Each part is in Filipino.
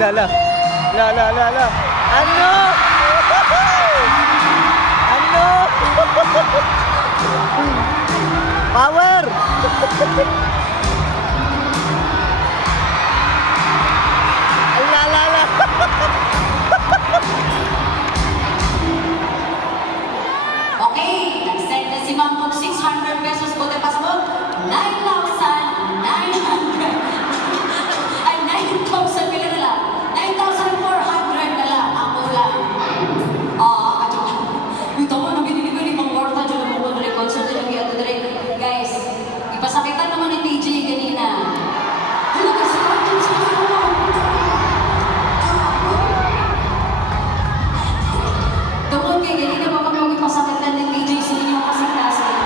La. Ano? Ano? Power! La. Okay, nag-send na si Ma'am ng 600 pesos. Buti pa sa 9,900. Ay, 9,000 pila na lang. 9,400 na lang ang ulam. Ito mo, nabinili ko ni Pang Warta dyan mo ko na concert na lang yato direct. Guys, ipasakitan naman ni TJ ganina. Ano kasi ako sa iyo? Tungkol kay ganina pa pag ipasakitan ni TJ sa inyong kasitasan.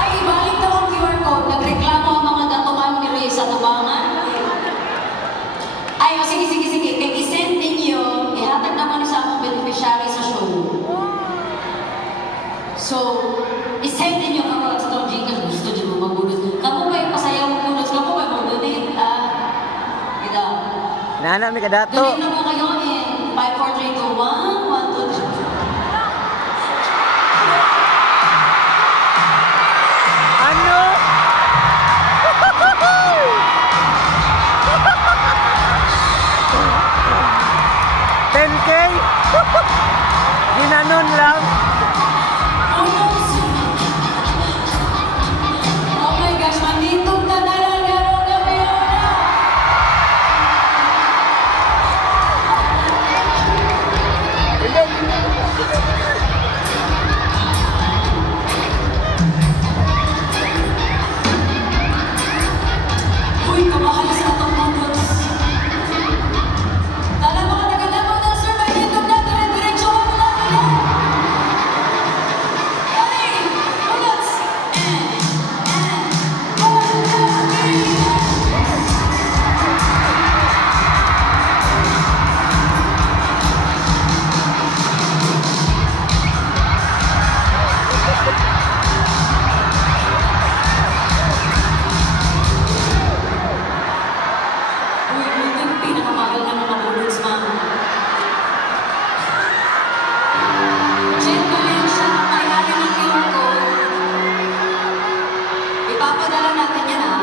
Ay, ibalik daw ang QR code. Nagreklamo ang mga datuan ni Rey sa tubangan. Ay, sige. Kaya isend ninyo, ihatag naman sa akong beneficiary sa show. So, isend ninyo ako sa itong Gcash. Gusto nyo mo magbunod. Kamu ba yung pasayaw magbunod? Kamu ba yung magbunod? Ito. Nana, may kadato. Donate na mo kayo in 5, 4, 3, 2, 1, 1, 2, 3. Ano? 10K? Ginanon lang. Oh my gosh, manditog na talaga ang gabi na. Uy, kamahal sa atong motos. Tala mga taga-Davao ng sir, manditog na dire-diretso mo lang nila. Ready? Bullets! And 1, 2, 3, Uy, yung pinakamahal na mga bullets, ma'am. Gentleman siya ang may-ari ng QR code. Ipapadala natin yan, ha?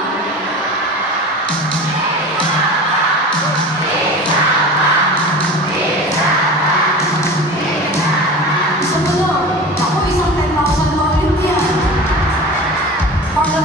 Isa pa daw. Ako, isang 10,000 ulit yan. For the